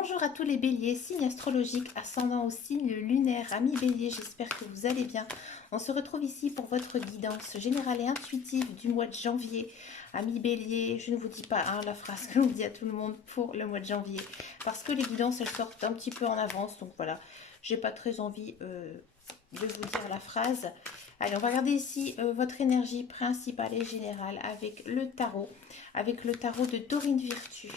Bonjour à tous les béliers, signe astrologique ascendant au signe lunaire, amis béliers, j'espère que vous allez bien. On se retrouve ici pour votre guidance générale et intuitive du mois de janvier. Amis béliers, je ne vous dis pas la phrase que l'on dit à tout le monde pour le mois de janvier, parce que les guidances elles sortent un petit peu en avance, donc voilà, j'ai pas très envie de vous dire la phrase. Allez, on va regarder ici votre énergie principale et générale avec le tarot de Dorine Virtue.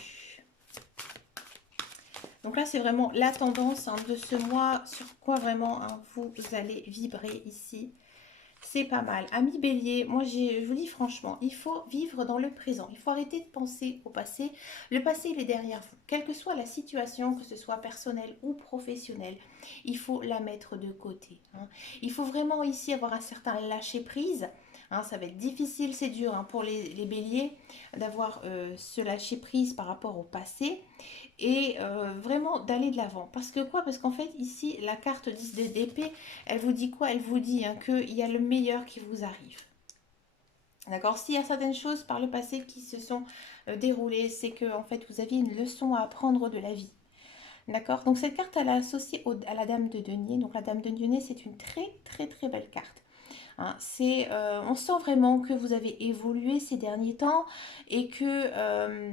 Donc là, c'est vraiment la tendance de ce mois, sur quoi vraiment vous allez vibrer ici. C'est pas mal. Amis bélier, moi je vous dis franchement, il faut vivre dans le présent. Il faut arrêter de penser au passé. Le passé, il est derrière vous. Quelle que soit la situation, que ce soit personnelle ou professionnelle, il faut la mettre de côté. Il faut vraiment ici avoir un certain lâcher-prise. Ça va être difficile, c'est dur pour les béliers d'avoir ce lâcher-prise par rapport au passé et vraiment d'aller de l'avant. Parce que quoi? Parce qu'en fait, ici, la carte 10 d'épée, elle vous dit quoi? Elle vous dit qu'il y a le meilleur qui vous arrive. D'accord? S'il y a certaines choses par le passé qui se sont déroulées, c'est que en fait, vous aviez une leçon à apprendre de la vie. D'accord? Donc cette carte, elle est associée à la dame de denier. Donc la dame de denier, c'est une très très très belle carte. On sent vraiment que vous avez évolué ces derniers temps et que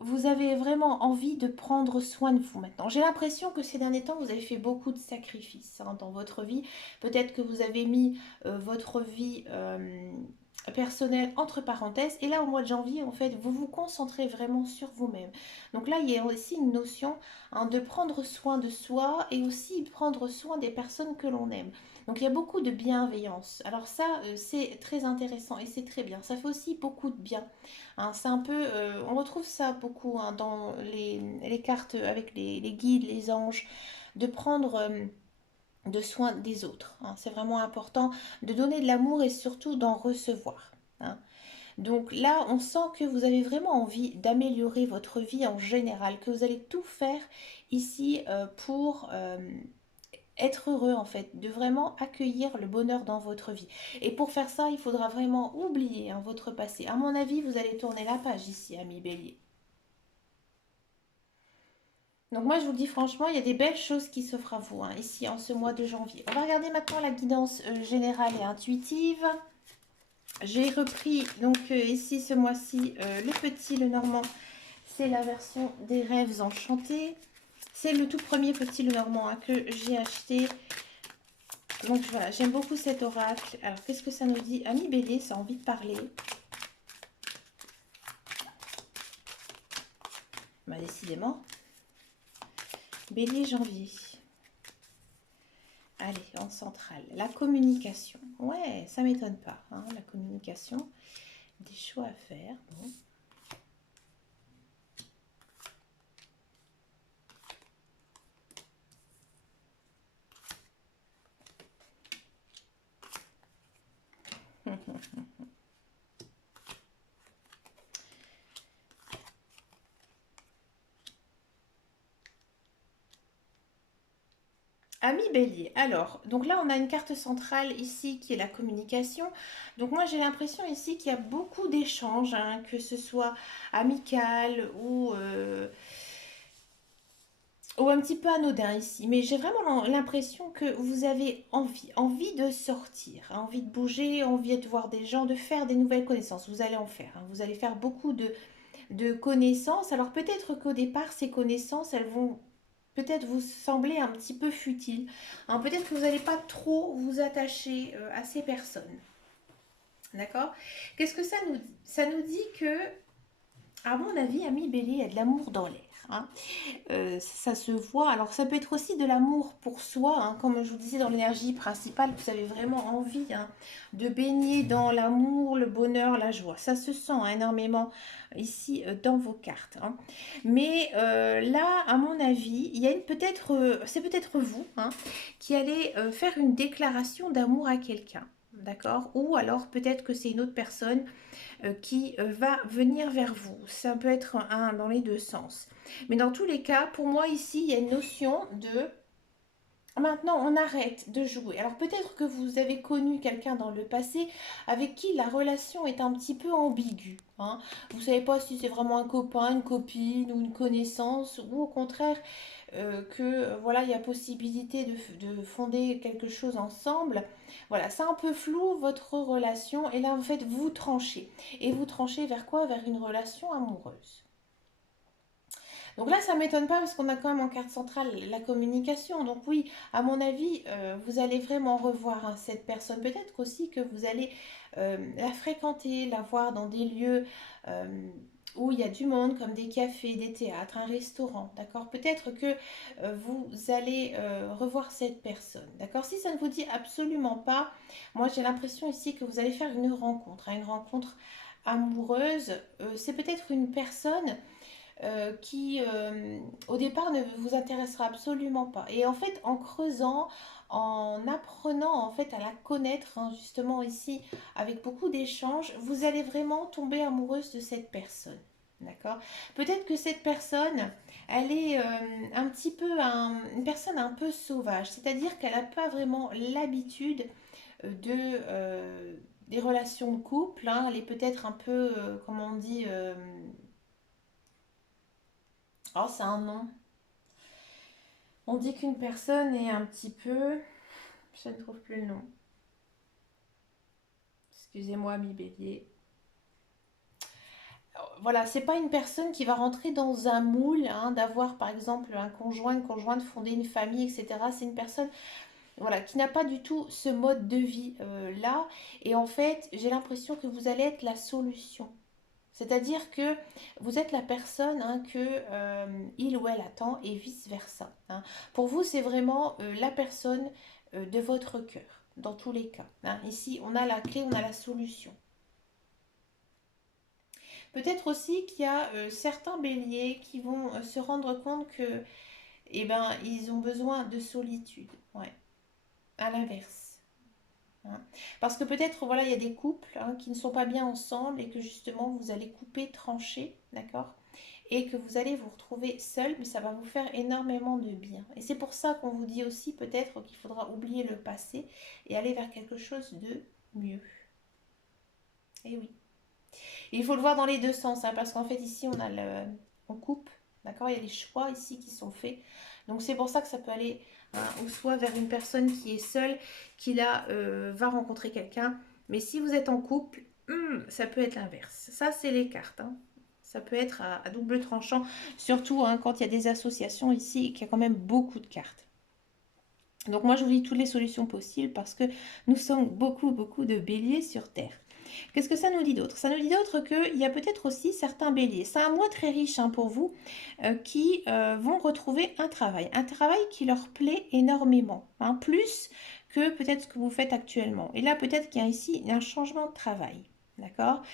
vous avez vraiment envie de prendre soin de vous maintenant. J'ai l'impression que ces derniers temps, vous avez fait beaucoup de sacrifices dans votre vie. Peut-être que vous avez mis votre vie personnelle entre parenthèses. Et là, au mois de janvier, en fait, vous vous concentrez vraiment sur vous-même. Donc là, il y a aussi une notion de prendre soin de soi et aussi prendre soin des personnes que l'on aime. Donc il y a beaucoup de bienveillance. Alors ça, c'est très intéressant et c'est très bien. Ça fait aussi beaucoup de bien. C'est un peu, on retrouve ça beaucoup dans les cartes avec les guides, les anges, de prendre de soin des autres. C'est vraiment important de donner de l'amour et surtout d'en recevoir. Donc là, on sent que vous avez vraiment envie d'améliorer votre vie en général, que vous allez tout faire ici pour être heureux en fait, de vraiment accueillir le bonheur dans votre vie. Et pour faire ça, il faudra vraiment oublier votre passé. À mon avis, vous allez tourner la page ici, ami Bélier. Donc moi, je vous le dis franchement, il y a des belles choses qui s'offrent à vous ici en ce mois de janvier. On va regarder maintenant la guidance générale et intuitive. J'ai repris donc ici ce mois-ci le petit, le normand. C'est la version des rêves enchantés. C'est le tout premier petit le normand que j'ai acheté. Donc voilà, j'aime beaucoup cet oracle. Alors, qu'est-ce que ça nous dit? Ami Bélier, ça a envie de parler. Bah, décidément. Bélier, janvier. Allez, en centrale. La communication. Ouais, ça m'étonne pas. La communication. Des choix à faire. Bon. Ami Bélier, alors, donc là on a une carte centrale ici qui est la communication. Donc moi j'ai l'impression ici qu'il y a beaucoup d'échanges, que ce soit amical ou un petit peu anodin ici. Mais j'ai vraiment l'impression que vous avez envie de sortir, envie de bouger, envie de voir des gens, de faire des nouvelles connaissances. Vous allez en faire, vous allez faire beaucoup de connaissances. Alors peut-être qu'au départ ces connaissances elles vont peut-être vous sembler un petit peu futile. Peut-être que vous n'allez pas trop vous attacher à ces personnes. D'accord? Qu'est-ce que ça nous dit? Ça nous dit que, à mon avis, ami Bélier, il y a de l'amour dans l'air. Ça se voit. Alors ça peut être aussi de l'amour pour soi, comme je vous disais dans l'énergie principale, vous avez vraiment envie de baigner dans l'amour, le bonheur, la joie. Ça se sent énormément ici dans vos cartes. Mais là, à mon avis, il y a c'est peut-être vous qui allez faire une déclaration d'amour à quelqu'un. D'accord? Ou alors peut-être que c'est une autre personne qui va venir vers vous. Ça peut être dans les deux sens. Mais dans tous les cas, pour moi ici, il y a une notion Maintenant, on arrête de jouer. Alors peut-être que vous avez connu quelqu'un dans le passé avec qui la relation est un petit peu ambiguë, hein. Vous ne savez pas si c'est vraiment un copain, une copine ou une connaissance, ou au contraire voilà, il y a possibilité de fonder quelque chose ensemble. Voilà, c'est un peu flou votre relation et là en fait vous tranchez. Et vous tranchez vers quoi? Vers une relation amoureuse. Donc là, ça ne m'étonne pas parce qu'on a quand même en carte centrale la communication. Donc oui, à mon avis, vous allez vraiment revoir, hein, cette personne. Peut-être aussi que vous allez la fréquenter, la voir dans des lieux où il y a du monde, comme des cafés, des théâtres, un restaurant. D'accord? Peut-être que vous allez revoir cette personne. D'accord? Si ça ne vous dit absolument pas, moi j'ai l'impression ici que vous allez faire une rencontre, hein, une rencontre amoureuse. C'est peut-être une personne qui au départ ne vous intéressera absolument pas. Et en fait, en creusant, en apprenant en fait à la connaître, hein, justement ici, avec beaucoup d'échanges, vous allez vraiment tomber amoureuse de cette personne. D'accord? Peut-être que cette personne, elle est un petit peu une personne un peu sauvage, c'est-à-dire qu'elle n'a pas vraiment l'habitude des relations de couple, hein. Elle est peut-être un peu, comment on dit, oh, c'est un nom. On dit qu'une personne est un petit peu... Je ne trouve plus le nom. Excusez-moi, mi bélier. Voilà, c'est pas une personne qui va rentrer dans un moule, hein, d'avoir par exemple un conjoint, une conjointe, fonder une famille, etc. C'est une personne, voilà, qui n'a pas du tout ce mode de vie là. Et en fait, j'ai l'impression que vous allez être la solution. C'est-à-dire que vous êtes la personne, hein, que il ou elle attend et vice-versa, hein. Pour vous, c'est vraiment la personne de votre cœur, dans tous les cas, hein. Ici, on a la clé, on a la solution. Peut-être aussi qu'il y a certains béliers qui vont se rendre compte que, eh ben, ils ont besoin de solitude. Ouais, à l'inverse, hein. Parce que peut-être, voilà, il y a des couples, hein, qui ne sont pas bien ensemble et que justement vous allez couper, trancher, d'accord? Et que vous allez vous retrouver seul, mais ça va vous faire énormément de bien. Et c'est pour ça qu'on vous dit aussi peut-être qu'il faudra oublier le passé et aller vers quelque chose de mieux. Et oui. Et il faut le voir dans les deux sens, hein, parce qu'en fait ici on coupe, d'accord? Il y a les choix ici qui sont faits. Donc c'est pour ça que ça peut aller, hein, ou soit vers une personne qui est seule, qui là va rencontrer quelqu'un. Mais si vous êtes en couple, ça peut être l'inverse. Ça c'est les cartes, hein. Ça peut être à double tranchant, surtout, hein, quand il y a des associations ici et qu'il y a quand même beaucoup de cartes. Donc moi je vous dis toutes les solutions possibles parce que nous sommes beaucoup, beaucoup de béliers sur Terre. Qu'est-ce que ça nous dit d'autre? Ça nous dit d'autre qu'il y a peut-être aussi certains béliers. C'est un mois très riche, hein, pour vous, qui vont retrouver un travail qui leur plaît énormément, hein, plus que peut-être ce que vous faites actuellement. Et là, peut-être qu'il y a ici un changement de travail. D'accord?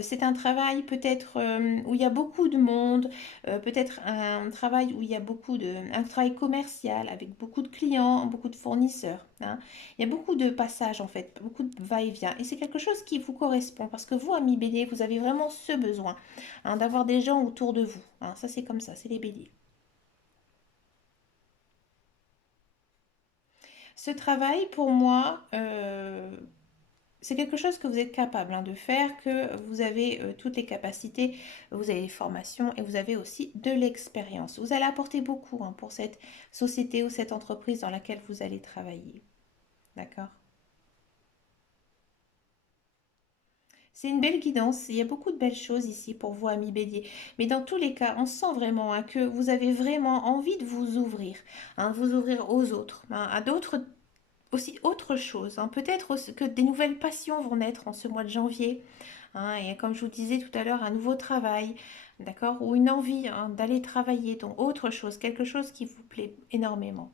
C'est un travail peut-être où il y a beaucoup de monde, peut-être un travail où il y a un travail commercial avec beaucoup de clients, beaucoup de fournisseurs, hein. Il y a beaucoup de passages en fait, beaucoup de va-et-vient. Et c'est quelque chose qui vous correspond parce que vous, amis bélier, vous avez vraiment ce besoin, hein, d'avoir des gens autour de vous, hein. Ça, c'est comme ça, c'est les béliers. Ce travail, pour moi, c'est quelque chose que vous êtes capable, hein, de faire, que vous avez toutes les capacités, vous avez les formations et vous avez aussi de l'expérience. Vous allez apporter beaucoup, hein, pour cette société ou cette entreprise dans laquelle vous allez travailler. D'accord? C'est une belle guidance. Il y a beaucoup de belles choses ici pour vous, amis bélier. Mais dans tous les cas, on sent vraiment, hein, que vous avez vraiment envie de vous ouvrir, hein, vous ouvrir aux autres, hein, à d'autres aussi autre chose, hein. Peut-être que des nouvelles passions vont naître en ce mois de janvier, hein, et comme je vous disais tout à l'heure, un nouveau travail, d'accord, ou une envie, hein, d'aller travailler, donc autre chose, quelque chose qui vous plaît énormément.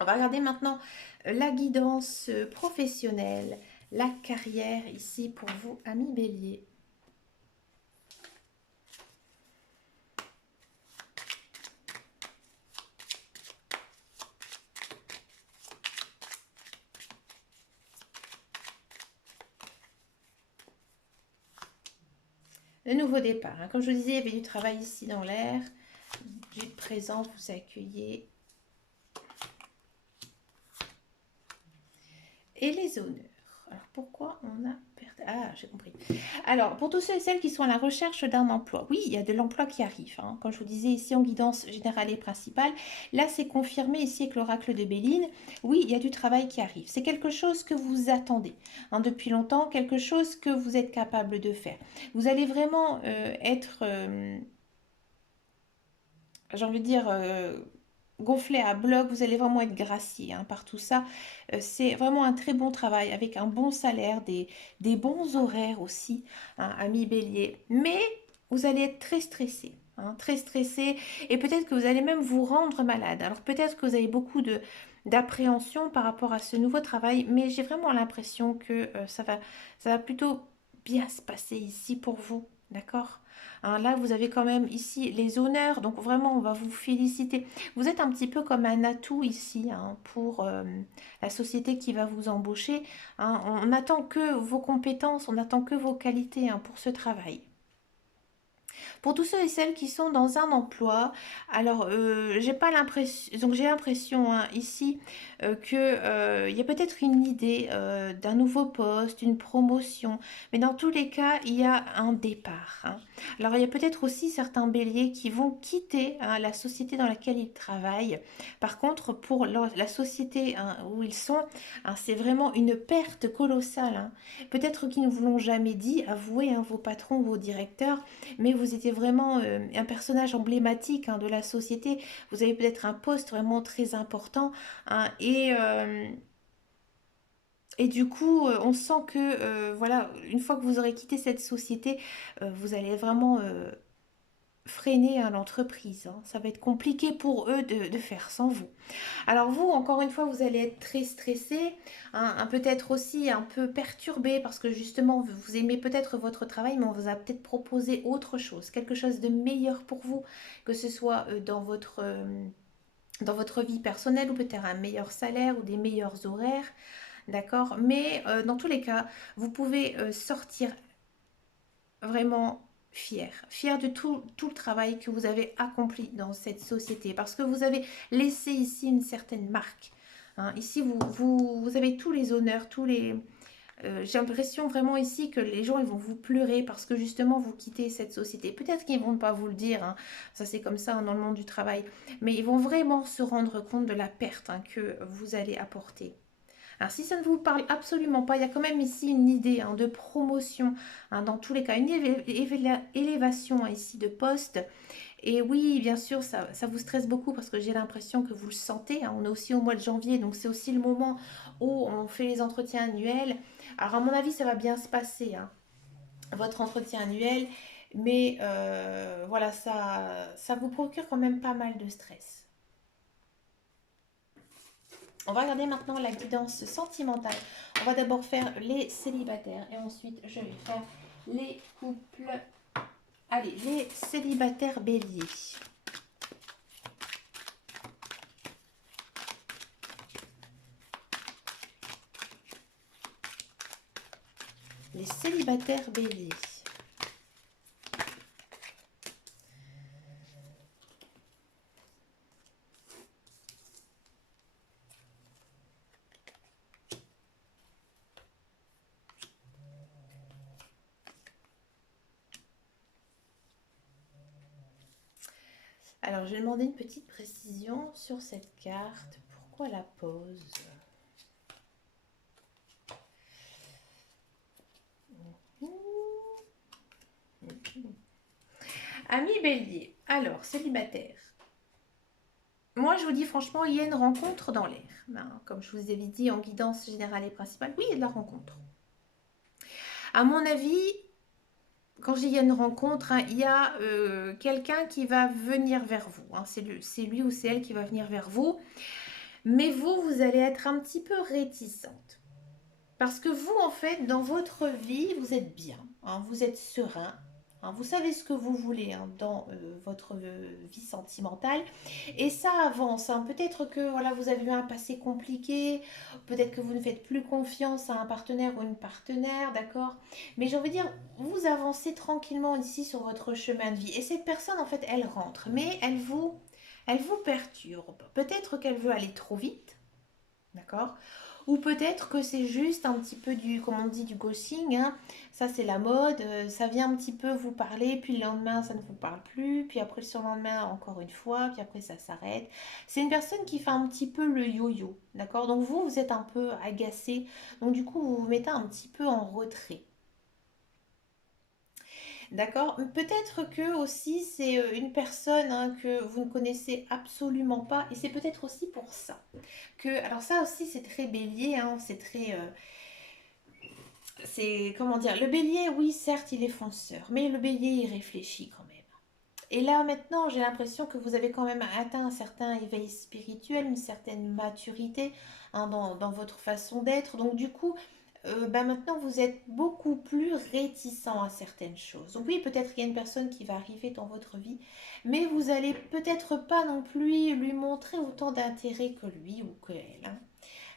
On va regarder maintenant la guidance professionnelle, la carrière ici pour vous, amis bélier. Le nouveau départ, hein. Comme je vous disais, il y avait du travail ici dans l'air, du présent, vous accueillez et les honneurs. Alors pourquoi on a perdu? Ah, j'ai compris. Alors, pour tous ceux et celles qui sont à la recherche d'un emploi, oui, il y a de l'emploi qui arrive, hein. Comme je vous disais ici en guidance générale et principale, là c'est confirmé ici avec l'oracle de Béline. Oui, il y a du travail qui arrive. C'est quelque chose que vous attendez, hein, depuis longtemps, quelque chose que vous êtes capable de faire. Vous allez vraiment être, j'ai envie de dire, gonflé à bloc, vous allez vraiment être gracié, hein, par tout ça. C'est vraiment un très bon travail avec un bon salaire, des bons horaires aussi, hein, ami Bélier. Mais vous allez être très stressé, hein, très stressé, et peut-être que vous allez même vous rendre malade. Alors peut-être que vous avez beaucoup d'appréhension par rapport à ce nouveau travail, mais j'ai vraiment l'impression que ça va plutôt bien se passer ici pour vous, d'accord? Hein, là, vous avez quand même ici les honneurs, donc vraiment, on va vous féliciter. Vous êtes un petit peu comme un atout ici, hein, pour la société qui va vous embaucher, hein. On n'attend que vos compétences, on n'attend que vos qualités, hein, pour ce travail. Pour tous ceux et celles qui sont dans un emploi, alors j'ai pas l'impression, donc j'ai l'impression, hein, ici, que il y a peut-être une idée d'un nouveau poste, une promotion, mais dans tous les cas, il y a un départ, hein. Alors il y a peut-être aussi certains béliers qui vont quitter, hein, la société dans laquelle ils travaillent. Par contre, pour la société, hein, où ils sont, hein, c'est vraiment une perte colossale, hein. Peut-être qu'ils ne vous l'ont jamais dit, avouez, hein, vos patrons, vos directeurs, mais vous étiez vraiment un personnage emblématique, hein, de la société. Vous avez peut-être un poste vraiment très important, hein, et du coup, on sent que, voilà, une fois que vous aurez quitté cette société, vous allez vraiment freiner, hein, l'entreprise, hein. Ça va être compliqué pour eux de faire sans vous. Alors vous, encore une fois, vous allez être très stressé, hein, peut-être aussi un peu perturbé parce que justement, vous aimez peut-être votre travail, mais on vous a peut-être proposé autre chose, quelque chose de meilleur pour vous, que ce soit dans votre vie personnelle ou peut-être un meilleur salaire ou des meilleurs horaires, d'accord? Mais dans tous les cas, vous pouvez sortir vraiment fier de tout le travail que vous avez accompli dans cette société, parce que vous avez laissé ici une certaine marque, hein. Ici, vous avez tous les honneurs, j'ai l'impression vraiment ici que les gens ils vont vous pleurer parce que justement vous quittez cette société. Peut-être qu'ils ne vont pas vous le dire, hein, ça c'est comme ça, hein, dans le monde du travail, mais ils vont vraiment se rendre compte de la perte, hein, que vous allez apporter. Alors si ça ne vous parle absolument pas, il y a quand même ici une idée, hein, de promotion, hein, dans tous les cas, une élévation, hein, ici de poste. Et oui, bien sûr, ça vous stresse beaucoup parce que j'ai l'impression que vous le sentez, hein. On est aussi au mois de janvier, donc c'est aussi le moment où on fait les entretiens annuels. Alors à mon avis, ça va bien se passer, hein, votre entretien annuel, mais voilà, ça vous procure quand même pas mal de stress. On va regarder maintenant la guidance sentimentale. On va d'abord faire les célibataires et ensuite je vais faire les couples. Allez, les célibataires béliers. Les célibataires béliers. Alors, je vais demander une petite précision sur cette carte. Pourquoi la pause? Ami bélier. Alors, célibataire. Moi, je vous dis franchement, il y a une rencontre dans l'air, hein. Comme je vous avais dit en guidance générale et principale, oui, il y a de la rencontre. À mon avis, quand il y a une rencontre, hein, il y a quelqu'un qui va venir vers vous, hein. C'est lui ou c'est elle qui va venir vers vous. Mais vous allez être un petit peu réticente. Parce que vous, en fait, dans votre vie, vous êtes bien, hein, vous êtes serein, hein, vous savez ce que vous voulez, hein, dans votre vie sentimentale. Et ça avance, hein. Peut-être que voilà, vous avez eu un passé compliqué, peut-être que vous ne faites plus confiance à un partenaire ou une partenaire, d'accord? Mais j'ai envie de dire, vous avancez tranquillement ici sur votre chemin de vie. Et cette personne, en fait, elle rentre, mais elle vous perturbe. Peut-être qu'elle veut aller trop vite, d'accord? Ou peut-être que c'est juste un petit peu du, comme on dit, du ghosting, hein. Ça c'est la mode, ça vient un petit peu vous parler, puis le lendemain ça ne vous parle plus, puis après le surlendemain encore une fois, puis après ça s'arrête. C'est une personne qui fait un petit peu le yo-yo, d'accord? Donc vous, vous êtes un peu agacé, donc du coup vous vous mettez un petit peu en retrait. D'accord. Peut-être que aussi c'est une personne, hein, que vous ne connaissez absolument pas et c'est peut-être aussi pour ça que alors ça aussi c'est très bélier, hein, c'est très c'est comment dire, le bélier, oui certes il est fonceur mais le bélier il réfléchit quand même. Et là maintenant j'ai l'impression que vous avez quand même atteint un certain éveil spirituel, une certaine maturité, hein, dans votre façon d'être. Donc du coup bah maintenant vous êtes beaucoup plus réticent à certaines choses. Donc oui, peut-être qu'il y a une personne qui va arriver dans votre vie, mais vous allez peut-être pas non plus lui montrer autant d'intérêt que lui ou que elle, hein.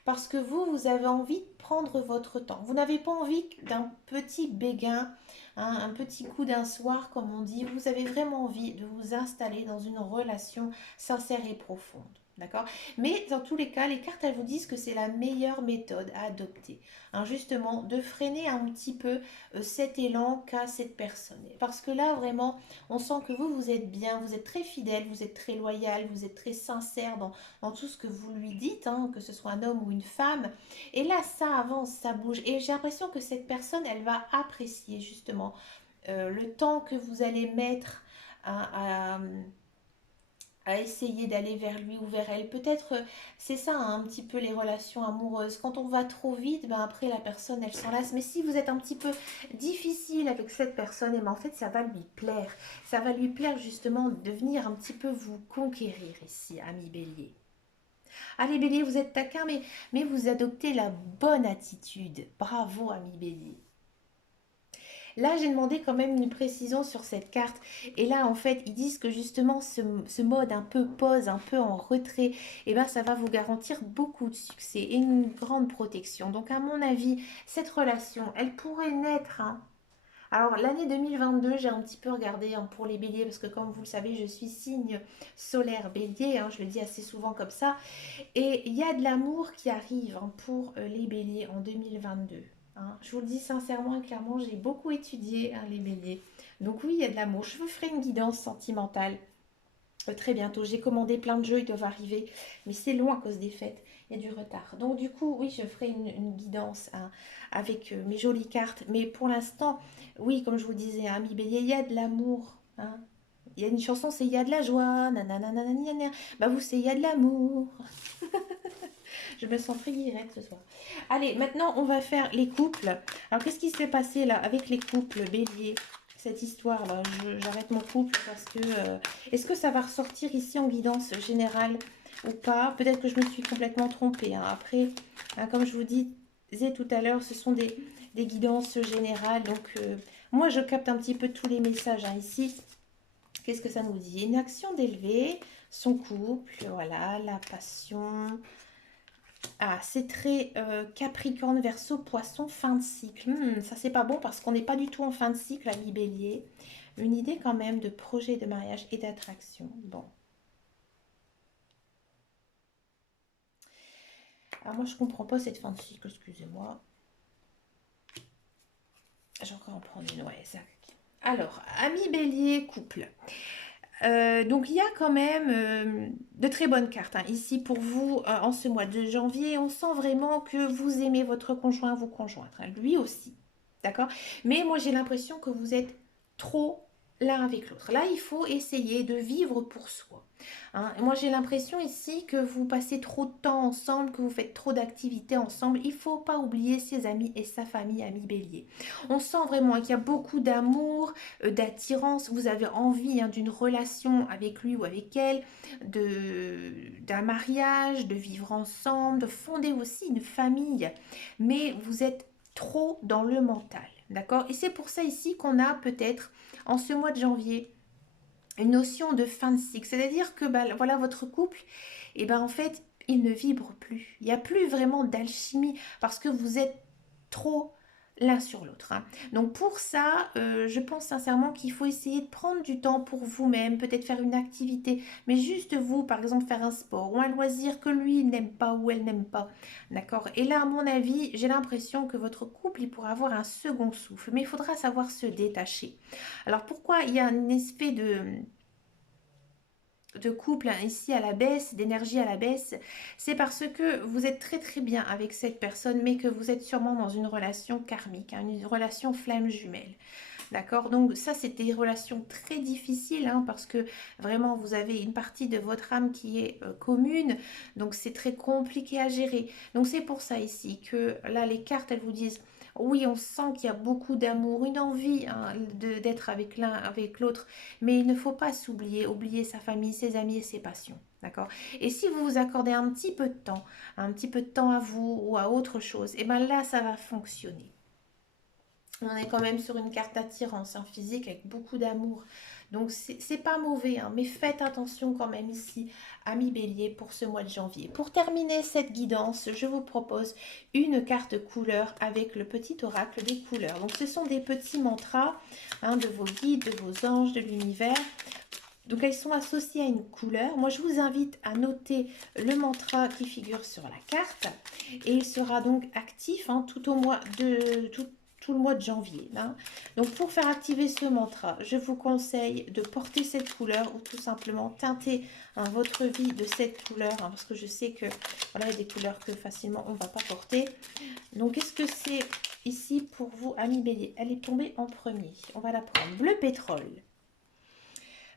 Parce que vous avez envie de prendre votre temps. Vous n'avez pas envie d'un petit béguin, hein, un petit coup d'un soir, comme on dit. Vous avez vraiment envie de vous installer dans une relation sincère et profonde. D'accord. Mais dans tous les cas, les cartes, elles vous disent que c'est la meilleure méthode à adopter, hein, justement, de freiner un petit peu cet élan qu'a cette personne. Parce que là, vraiment, on sent que vous êtes bien, vous êtes très fidèle, vous êtes très loyal, vous êtes très sincère dans tout ce que vous lui dites, hein, que ce soit un homme ou une femme. Et là, ça avance, ça bouge. Et j'ai l'impression que cette personne, elle va apprécier justement le temps que vous allez mettre à essayer d'aller vers lui ou vers elle. Peut-être, c'est ça, hein, un petit peu les relations amoureuses. Quand on va trop vite, ben après la personne, elle s'en lasse. Mais si vous êtes un petit peu difficile avec cette personne, et ben en fait, ça va lui plaire. Ça va lui plaire justement de venir un petit peu vous conquérir ici, ami Bélier. Allez Bélier, vous êtes taquin, mais vous adoptez la bonne attitude. Bravo, ami Bélier. Là, j'ai demandé quand même une précision sur cette carte. Et là, en fait, ils disent que justement, ce mode un peu pause, un peu en retrait, eh ben, ça va vous garantir beaucoup de succès et une grande protection. Donc, à mon avis, cette relation, elle pourrait naître, hein. Alors, l'année 2022, j'ai un petit peu regardé, hein, pour les béliers, parce que comme vous le savez, je suis signe solaire bélier, hein, je le dis assez souvent comme ça. Et il y a de l'amour qui arrive, hein, pour les béliers en 2022, hein. Je vous le dis sincèrement et clairement, j'ai beaucoup étudié, hein, les béliers. Donc oui, il y a de l'amour. Je vous ferai une guidance sentimentale très bientôt. J'ai commandé plein de jeux, ils doivent arriver, mais c'est long à cause des fêtes. Il y a du retard. Donc du coup, oui, je ferai une guidance, hein, avec mes jolies cartes. Mais pour l'instant, oui, comme je vous disais, hein, ami bélier, il y a de l'amour, hein. Il y a une chanson, c'est il y a de la joie, nanana, nanana. Bah vous, c'est il y a de l'amour. Je me sens très guillerette ce soir. Allez, maintenant, on va faire les couples. Alors, qu'est-ce qui s'est passé là avec les couples bélier? Cette histoire-là, j'arrête mon couple parce que... est-ce que ça va ressortir ici en guidance générale ou pas? Peut-être que je me suis complètement trompée, hein. Après, hein, comme je vous disais tout à l'heure, ce sont des guidances générales. Donc, moi, je capte un petit peu tous les messages, hein, ici. Qu'est-ce que ça nous dit? Une action d'élever son couple, voilà, la passion. Ah, c'est très Capricorne, Verseau, Poisson, fin de cycle. Ça, c'est pas bon parce qu'on n'est pas du tout en fin de cycle, ami Bélier. Une idée quand même de projet de mariage et d'attraction. Bon. Alors, moi, je comprends pas cette fin de cycle, excusez-moi. J'ai encore en prendre une, ouais, ça. Alors, ami Bélier, couple. Donc il y a quand même de très bonnes cartes, hein, ici pour vous, en ce mois de janvier. On sent vraiment que vous aimez votre conjoint, vos conjointes, hein, lui aussi. D'accord. Mais moi j'ai l'impression que vous êtes trop l'un avec l'autre. Là, il faut essayer de vivre pour soi, hein. Moi j'ai l'impression ici que vous passez trop de temps ensemble, que vous faites trop d'activités ensemble. Il ne faut pas oublier ses amis et sa famille, ami Bélier. On sent vraiment qu'il y a beaucoup d'amour, d'attirance. Vous avez envie, hein, d'une relation avec lui ou avec elle, d'un mariage, de vivre ensemble, de fonder aussi une famille. Mais vous êtes trop dans le mental, d'accord? Et c'est pour ça ici qu'on a peut-être, en ce mois de janvier, une notion de fin de cycle. C'est-à-dire que bah, voilà, votre couple, et ben en fait, il ne vibre plus. Il n'y a plus vraiment d'alchimie parce que vous êtes trop l'un sur l'autre, hein. Donc pour ça, je pense sincèrement qu'il faut essayer de prendre du temps pour vous-même, peut-être faire une activité, mais juste vous, par exemple faire un sport ou un loisir que lui n'aime pas ou elle n'aime pas, d'accord? Et là, à mon avis, j'ai l'impression que votre couple, il pourra avoir un second souffle, mais il faudra savoir se détacher. Alors pourquoi il y a un effet de couple, hein, ici à la baisse, d'énergie à la baisse, c'est parce que vous êtes très très bien avec cette personne, mais que vous êtes sûrement dans une relation karmique, hein, une relation flamme jumelle. D'accord? Donc ça, c'est des relations très difficiles, hein, parce que vraiment, vous avez une partie de votre âme qui est commune, donc c'est très compliqué à gérer. Donc c'est pour ça ici que là, les cartes, elles vous disent, oui, on sent qu'il y a beaucoup d'amour, une envie, hein, d'être avec l'un, avec l'autre, mais il ne faut pas s'oublier, oublier sa famille, ses amis et ses passions. D'accord? Et si vous vous accordez un petit peu de temps à vous ou à autre chose, et bien là, ça va fonctionner. On est quand même sur une carte d'attirance, hein, physique avec beaucoup d'amour. Donc c'est pas mauvais, hein, mais faites attention quand même ici, ami Bélier, pour ce mois de janvier. Pour terminer cette guidance, je vous propose une carte couleur avec le petit oracle des couleurs. Donc ce sont des petits mantras, hein, de vos guides, de vos anges, de l'univers. Donc elles sont associées à une couleur. Moi je vous invite à noter le mantra qui figure sur la carte. Et il sera donc actif, hein, tout le mois de janvier, hein. Donc pour faire activer ce mantra, je vous conseille de porter cette couleur ou tout simplement teinter, hein, votre vie de cette couleur, hein, parce que je sais que voilà, il y a des couleurs que facilement on ne va pas porter. Donc qu'est-ce que c'est ici pour vous, ami Bélier? Elle est tombée en premier. On va la prendre. Bleu pétrole.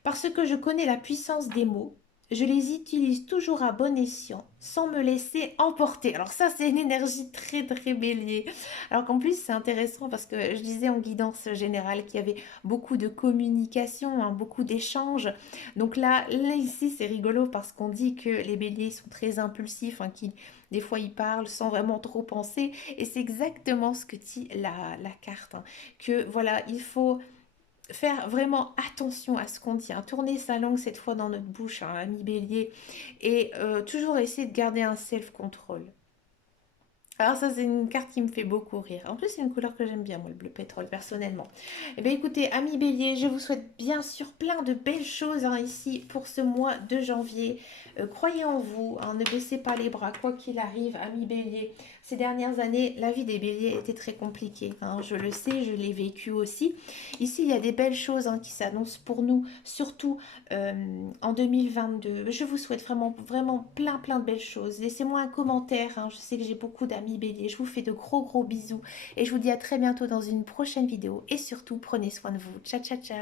Parce que je connais la puissance des mots, je les utilise toujours à bon escient, sans me laisser emporter. Alors ça, c'est une énergie très très bélier. Alors qu'en plus, c'est intéressant parce que je disais en guidance générale qu'il y avait beaucoup de communication, hein, beaucoup d'échanges. Donc là ici, c'est rigolo parce qu'on dit que les béliers sont très impulsifs, hein, des fois, ils parlent sans vraiment trop penser. Et c'est exactement ce que dit la carte, hein, que voilà, il faut faire vraiment attention à ce qu'on dit, hein. Tourner sa langue cette fois dans notre bouche, hein, ami bélier, et toujours essayer de garder un self-control. Alors ça, c'est une carte qui me fait beaucoup rire. En plus, c'est une couleur que j'aime bien, moi, le bleu pétrole, personnellement. Eh bien, écoutez, amis bélier, je vous souhaite bien sûr plein de belles choses, hein, ici pour ce mois de janvier. Croyez en vous, hein, ne baissez pas les bras, quoi qu'il arrive, amis bélier. Ces dernières années, la vie des béliers était très compliquée, hein, je le sais, je l'ai vécu aussi. Ici, il y a des belles choses, hein, qui s'annoncent pour nous, surtout en 2022. Je vous souhaite vraiment, vraiment plein de belles choses. Laissez-moi un commentaire, hein. Je sais que j'ai beaucoup d'amis béliers. Je vous fais de gros bisous et je vous dis à très bientôt dans une prochaine vidéo. Et surtout, prenez soin de vous. Ciao, ciao, ciao.